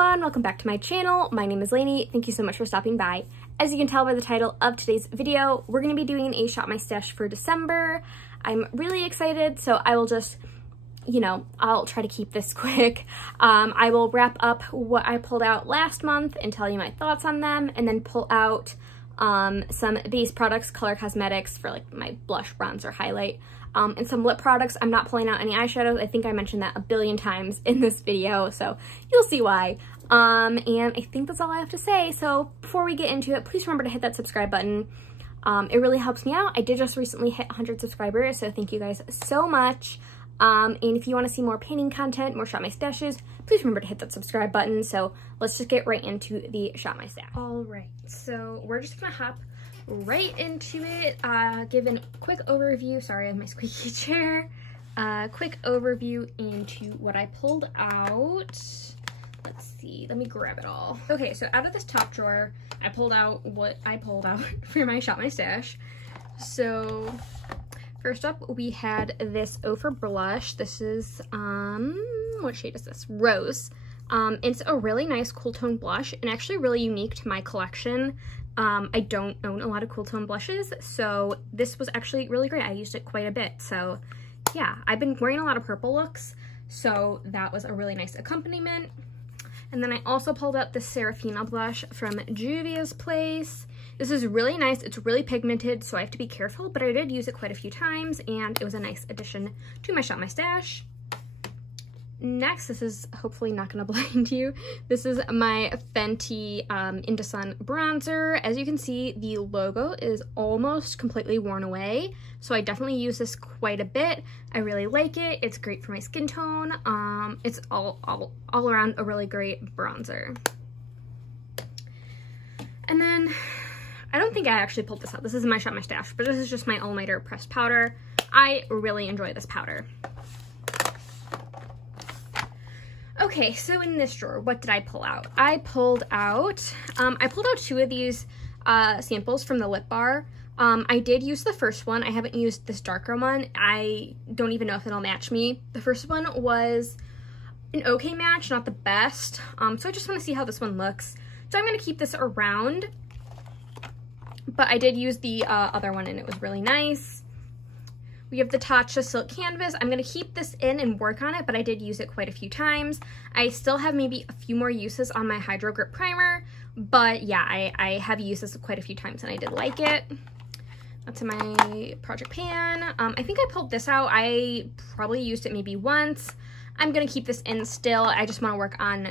everyone, welcome back to my channel. My name is Lainey. Thank you so much for stopping by. As you can tell by the title of today's video, we're going to be doing a Shop My Stash for December. I'm really excited, so I will just, I'll try to keep this quick. I will wrap up what I pulled out last month and tell you my thoughts on them, and then pull out some base products, color cosmetics for like my blush, bronzer, highlight, and some lip products. I'm not pulling out any eyeshadows. I think I mentioned that a billion times in this video, so you'll see why. And I think that's all I have to say. So before we get into it, please remember to hit that subscribe button. It really helps me out. I did just recently hit 100 subscribers, so thank you guys so much. And if you want to see more painting content, more Shop My Stashes, please remember to hit that subscribe button. So let's just get right into the Shop My Stash. All right, so we're just gonna hop right into it. Give a quick overview. Sorry, I have my squeaky chair. Quick overview into what I pulled out. Let's see, let me grab it all. Okay, so out of this top drawer, I pulled out what I pulled out for my Shop My Stash. So first up, we had this Ofra blush. This is, what shade is this? Rose. It's a really nice cool tone blush and actually really unique to my collection. I don't own a lot of cool tone blushes, so this was actually really great. I used it quite a bit. So yeah, I've been wearing a lot of purple looks, so that was a really nice accompaniment. And then I also pulled out this Serafina blush from Juvia's Place. This is really nice. It's really pigmented, so I have to be careful, but I did use it quite a few times, and it was a nice addition to my Shop My Stash. Next, this is hopefully not going to blind you. This is my Fenty Into Sun bronzer. As you can see, the logo is almost completely worn away, so I definitely use this quite a bit. I really like it. It's great for my skin tone. It's all around a really great bronzer. And then, I don't think I actually pulled this out. This is my Shop My Stash, but this is just my All Nighter pressed powder. I really enjoy this powder. Okay, so in this drawer, what did I pull out? I pulled out two of these samples from the Lip Bar. I did use the first one. I haven't used this darker one. I don't even know if it'll match me. The first one was an okay match, not the best. So I just want to see how this one looks. So I'm going to keep this around. But I did use the other one, and it was really nice. We have the Tatcha Silk Canvas. I'm going to keep this in and work on it, but I did use it quite a few times. I still have maybe a few more uses on my Hydro Grip Primer, but yeah, I have used this quite a few times and I did like it. That's my Project Pan. I think I pulled this out. I probably used it maybe once. I'm going to keep this in still. I just want to work on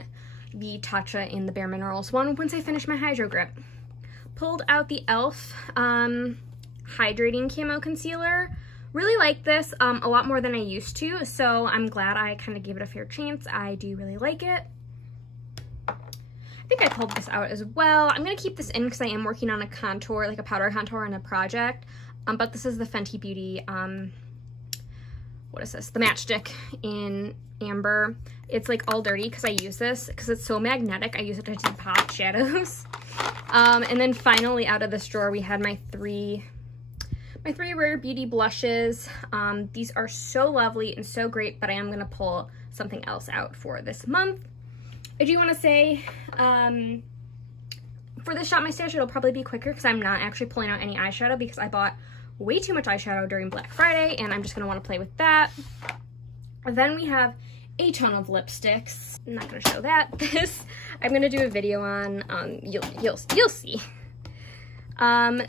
the Tatcha in the Bare Minerals one once I finish my Hydro Grip. Pulled out the e.l.f. Hydrating Camo Concealer. Really like this a lot more than I used to, so I'm glad I kind of gave it a fair chance. I do really like it. I think I pulled this out as well. I'm going to keep this in because I am working on a contour, like a powder contour on a project, but this is the Fenty Beauty, what is this? The Matchstick in Amber. It's like all dirty because I use this because it's so magnetic. I use it to pop shadows. And then finally out of this drawer we had my three Rare Beauty blushes. These are so lovely and so great, but I am going to pull something else out for this month. I do want to say, for this Shop My Stash, it'll probably be quicker because I'm not actually pulling out any eyeshadow because I bought way too much eyeshadow during Black Friday, and I'm just going to want to play with that. Then we have a ton of lipsticks. I'm not going to show that. This I'm going to do a video on. You'll see.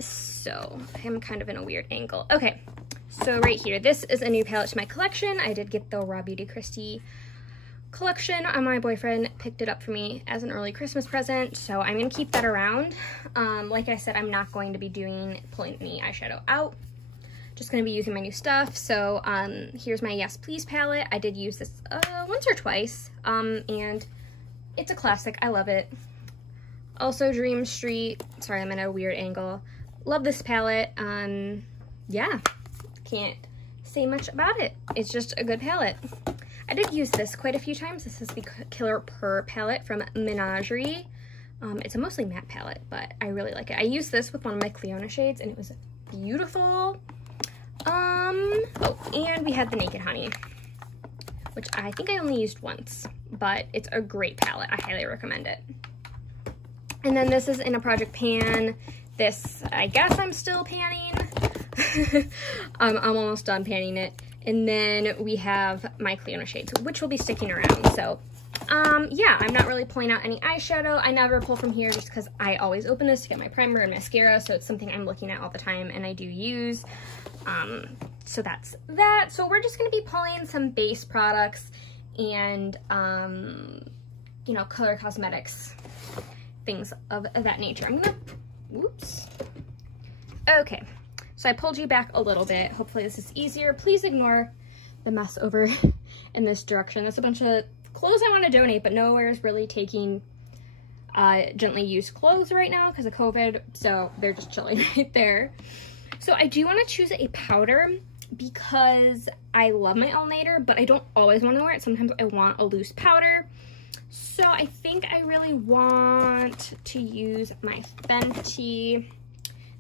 So I'm kind of in a weird angle. Okay, so right here, this is a new palette to my collection. I did get the Raw Beauty Kristi collection. My boyfriend picked it up for me as an early Christmas present, so I'm gonna keep that around. Like I said, I'm not going to be pulling any eyeshadow out. Just gonna be using my new stuff. So here's my Yes Please palette. I did use this once or twice, and it's a classic. I love it. Also Dream Street. Sorry, I'm at a weird angle. Love this palette. Yeah, can't say much about it. It's just a good palette. I did use this quite a few times. This is the Killer Purr palette from Menagerie. It's a mostly matte palette, but I really like it. I used this with one of my Cleona shades, and it was beautiful. Oh, and we had the Naked Honey, which I think I only used once. but it's a great palette. I highly recommend it. And then this is in a project pan. This, I guess I'm still panning. I'm almost done panning it. And then we have my Clionadh shades, which will be sticking around. So, yeah, I'm not really pulling out any eyeshadow. I never pull from here just because I always open this to get my primer and mascara. So it's something I'm looking at all the time and I do use. So that's that. So we're just going to be pulling some base products and, you know, color cosmetics, things of that nature. I'm gonna, whoops. Okay, so I pulled you back a little bit. Hopefully this is easier. Please ignore the mess over in this direction. There's a bunch of clothes I want to donate, but nowhere is really taking gently used clothes right now because of COVID, so they're just chilling right there. So I do want to choose a powder because I love my All-Nighter, but I don't always want to wear it. Sometimes I want a loose powder. So I think I really want to use my Fenty.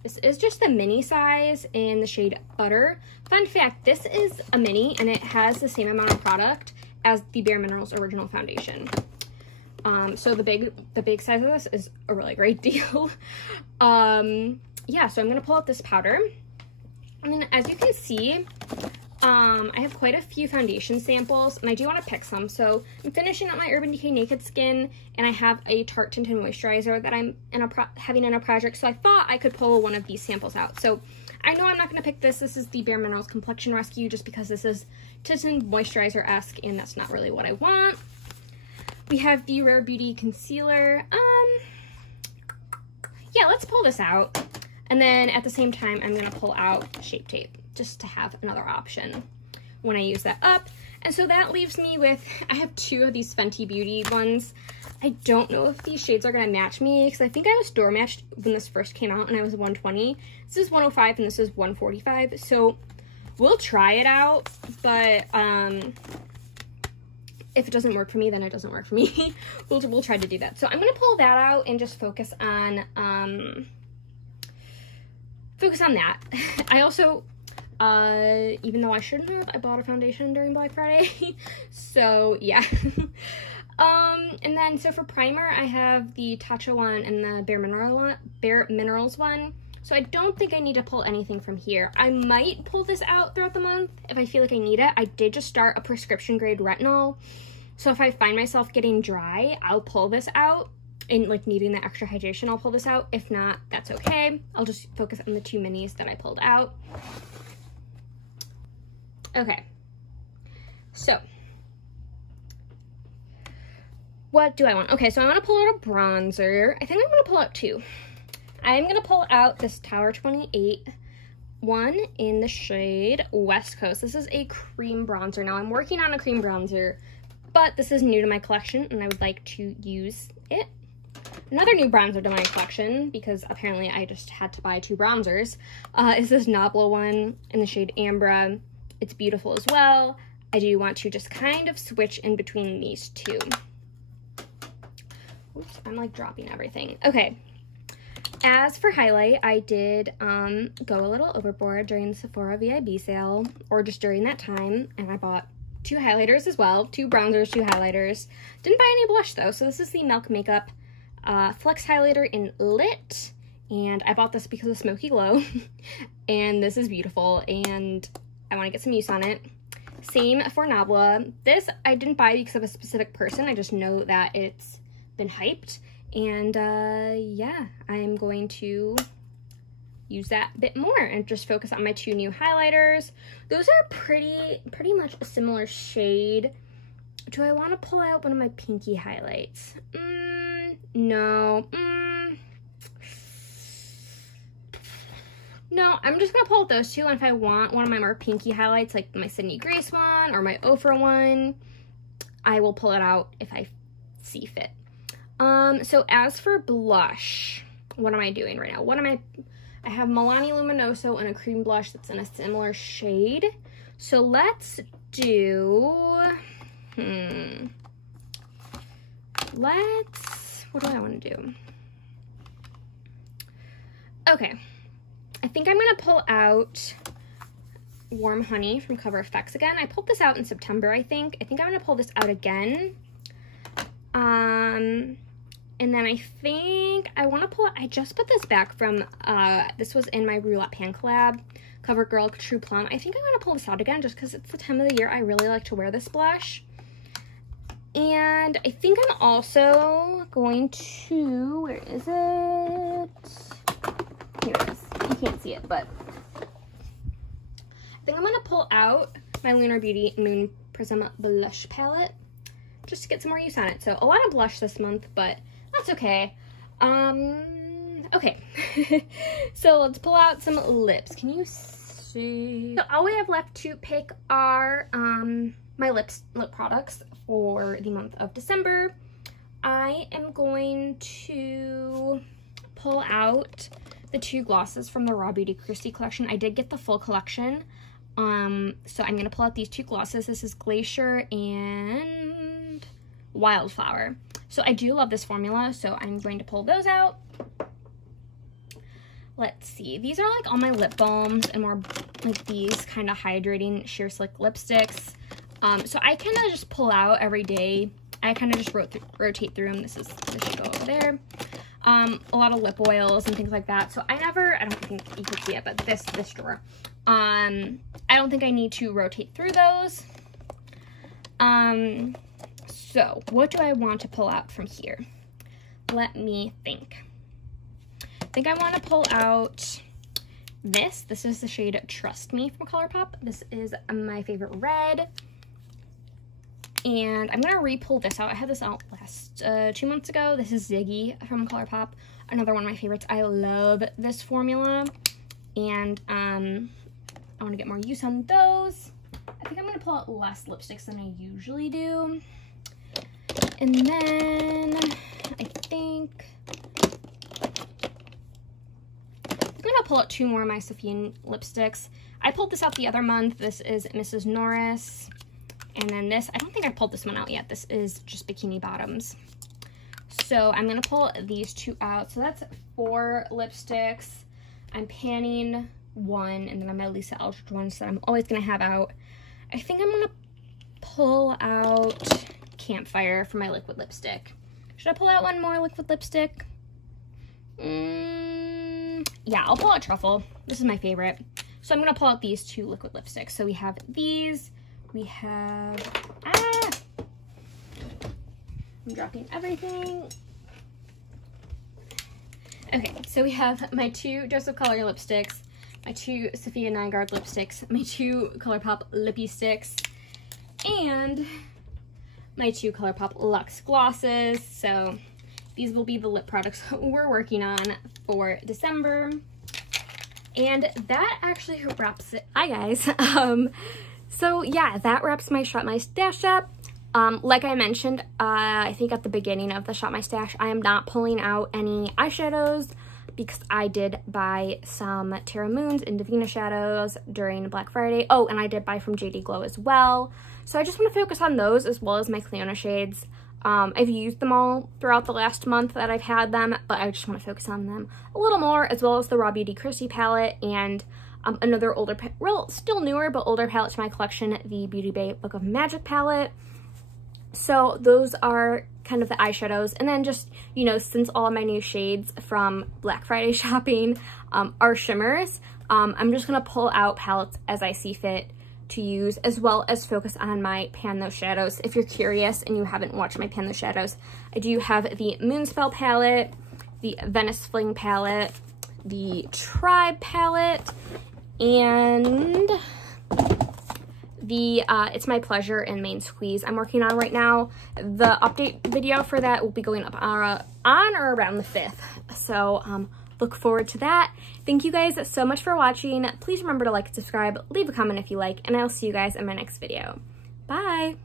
This is just the mini size in the shade Butter. Fun fact, this is a mini and it has the same amount of product as the Bare Minerals Original Foundation. So the big size of this is a really great deal. Yeah, so I'm gonna pull out this powder. And then as you can see, I have quite a few foundation samples and I do want to pick some. So I'm finishing up my Urban Decay Naked Skin and I have a Tarte Tinted Moisturizer that I'm having in a project. So I thought I could pull one of these samples out. So I know I'm not going to pick this. This is the Bare Minerals Complexion Rescue just because this is Tinted Moisturizer-esque and that's not really what I want. We have the Rare Beauty Concealer. Yeah, let's pull this out. And then at the same time, I'm gonna pull out Shape Tape just to have another option when I use that up. And so that leaves me with, I have two of these Fenty Beauty ones. I don't know if these shades are gonna match me because I think I was door matched when this first came out and I was 120. This is 105 and this is 145. So we'll try it out, but if it doesn't work for me, then it doesn't work for me. we'll try to do that. So I'm gonna pull that out and just focus on that. I also, even though I shouldn't have, I bought a foundation during Black Friday. So yeah. And then, so for primer, I have the Tatcha one and the Bare Minerals one. So I don't think I need to pull anything from here. I might pull this out throughout the month if I feel like I need it. I did just start a prescription grade retinol. So if I find myself getting dry, I'll pull this out. And like needing the extra hydration, I'll pull this out. If not, that's okay. I'll just focus on the two minis that I pulled out. Okay, so what do I want? Okay, so I want to pull out a bronzer. I think I'm going to pull out two. I'm going to pull out this Tower 28 one in the shade West Coast. This is a cream bronzer. Now I'm working on a cream bronzer, but this is new to my collection and I would like to use it. Another new bronzer to my collection, because apparently I just had to buy two bronzers, is this Nabla one in the shade Ambra. It's beautiful as well. I do want to just kind of switch in between these two. Oops, I'm like dropping everything. Okay, as for highlight, I did go a little overboard during the Sephora VIB sale, or just during that time, and I bought two highlighters as well, two bronzers, two highlighters. Didn't buy any blush though, so this is the Milk Makeup Flex Highlighter in Lit, and I bought this because of Smoky Glow, and this is beautiful, and I want to get some use on it. Same for Nabla. This I didn't buy because of a specific person, I just know that it's been hyped, and yeah, I'm going to use that a bit more and just focus on my two new highlighters. Those are pretty much a similar shade. Do I want to pull out one of my pinky highlights? No. No, I'm just gonna pull out those two, and if I want one of my more pinky highlights, like my Sydney Grace one or my Ofra one, I will pull it out if I see fit. So as for blush, what am I doing right now? I have Milani Luminoso and a cream blush that's in a similar shade. So let's do, what do I want to do? Okay, I think I'm gonna pull out Warm Honey from Cover FX again. I pulled this out in September, I think. I'm gonna pull this out again. And then I think I want to pull, I just put this back from, this was in my Roulette Pan collab, CoverGirl True Plum. I think I'm going to pull this out again just because it's the time of the year I really like to wear this blush. And I think I'm also going to, where is it? Here it is. You can't see it, but I think I'm going to pull out my Lunar Beauty Moon Prism Blush Palette just to get some more use on it. So a lot of blush this month, but that's okay. Okay. So let's pull out some lips. Can you see? So all we have left to pick are my lip products for the month of December. I am going to pull out the 2 glosses from the Raw Beauty Christy collection. I did get the full collection. So I'm going to pull out these 2 glosses. This is Glacier and Wildflower. So I do love this formula, so I'm going to pull those out. Let's see. These are like all my lip balms and more like these kind of hydrating sheer slick lipsticks. So I kind of just pull out every day. I kind of just rotate through them. This should go over there. A lot of lip oils and things like that. So I don't think you can see it, but this drawer. I don't think I need to rotate through those. So what do I want to pull out from here? Let me think. I think I want to pull out this. This is the shade Trust Me from ColourPop. This is my favorite red. And I'm going to re-pull this out. I had this out last 2 months ago. This is Ziggy from ColourPop. Another one of my favorites. I love this formula. And I want to get more use on those. I think I'm going to pull out less lipsticks than I usually do. And then I think I'm going to pull out 2 more of my Sophian lipsticks. I pulled this out the other month. This is Mrs. Norris. And then this, I don't think I pulled this one out yet. This is just Bikini Bottoms. So I'm going to pull these 2 out. So that's 4 lipsticks. I'm panning 1, and then I'm my Lisa Eldridge ones that I'm always going to have out. I think I'm going to pull out Campfire for my liquid lipstick. Should I pull out 1 more liquid lipstick? Yeah, I'll pull out Truffle. This is my favorite. So I'm going to pull out these 2 liquid lipsticks. So we have these. We have, I'm dropping everything. Okay, so we have my 2 Joseph Color lipsticks, my 2 Sophia Nygaard lipsticks, my 2 ColourPop lippy sticks, and my 2 ColourPop Luxe glosses. So these will be the lip products we're working on for December. And that actually wraps it. Hi guys. So yeah, that wraps my Shop My Stash up. Like I mentioned, I think at the beginning of the Shop My Stash, I am not pulling out any eyeshadows because I did buy some Terra Moons and Divina shadows during Black Friday. Oh, and I did buy from JD Glow as well. So I just want to focus on those as well as my Clionadh shades. I've used them all throughout the last month that I've had them, but I just want to focus on them a little more, as well as the Raw Beauty Christy palette and another older, still newer, but older palette to my collection, the Beauty Bay Book of Magic palette. So those are kind of the eyeshadows. And then just, you know, since all of my new shades from Black Friday shopping are shimmers, I'm just going to pull out palettes as I see fit to use, as well as focus on my Pan Those Shadows. If you're curious and you haven't watched my Pan Those Shadows, I do have the Moonspell palette, the Venice Fling palette, the Tribe palette, and the It's My Pleasure and Main Squeeze I'm working on right now. The update video for that will be going up on or around the 5th. So look forward to that. Thank you guys so much for watching. Please remember to like and subscribe, leave a comment if you like, and I'll see you guys in my next video. Bye!